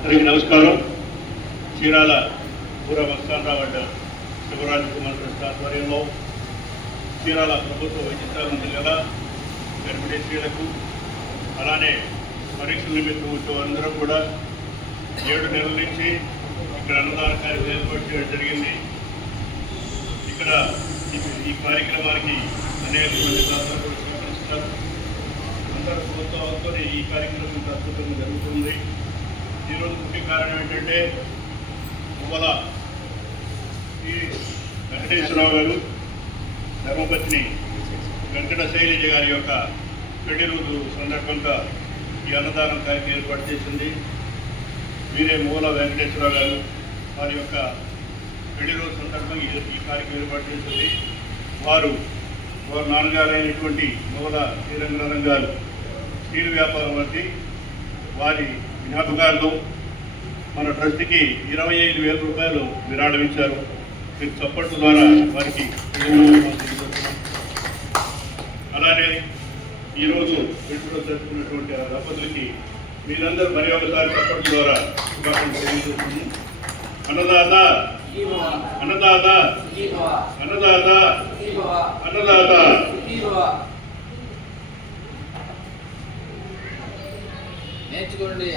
అందరికీ నమస్కారం. చీరాల పూర్వ మస్తానరావు అడ్డ శివరాజ్ కుమార్ ట్రస్ట్ ఆధ్వర్యంలో చీరాల ప్రభుత్వ వైద్యశాల జిల్లా గర్భిణీ స్త్రీలకు అలానే పరీక్షల నిమిత్తం వచ్చే అందరూ కూడా 7 నెలల నుంచి ఇక్కడ అన్నదాన కార్యక్రమం ఏర్పాటు చేయడం జరిగింది. ఇక్కడ ఈ కార్యక్రమానికి అనేక మంది దాతలు కూడా స్వీకరిస్తారు. అందరూ ప్రోత్సాహంతో ఈ కార్యక్రమం అద్భుతంగా జరుగుతుంది. ఈరోజు ముఖ్య కారణం ఏంటంటే ఇవాళ ఈ వెంకటేశ్వరరావు గారు ధర్మపత్ని వెంకట శైలజ గారి యొక్క పెళ్లి రోజు సందర్భంగా ఈ అన్నదానం కార్యక్రమం ఏర్పాటు చేసింది. వీరే మూల వెంకటేశ్వరరావు గారు వారి యొక్క పెళ్లి రోజు సందర్భంగా ఈ కార్యక్రమం ఏర్పాటు చేసింది. వారు నాన్నగారు అయినటువంటి మూల శ్రీరంగనాథం గారు స్టీల్ వ్యాపారం వంటి వారి జ్ఞాపకాలతో మన ట్రస్ట్కి 25,000 రూపాయలు విరాళం ఇచ్చారు. మీరు చప్పట్ల ద్వారా వారికి అలానే ఈరోజు పెట్టుబడి జరుపుకున్నటువంటి ఆ దంపతులకి మీరందరూ మరి ఒకసారి చప్పట్ల ద్వారా శుభాకాంక్షలు తెలియజేస్తుంది. అన్నదాత అన్నదాత అన్నదాత అన్నదాత. నేర్చుకోండి.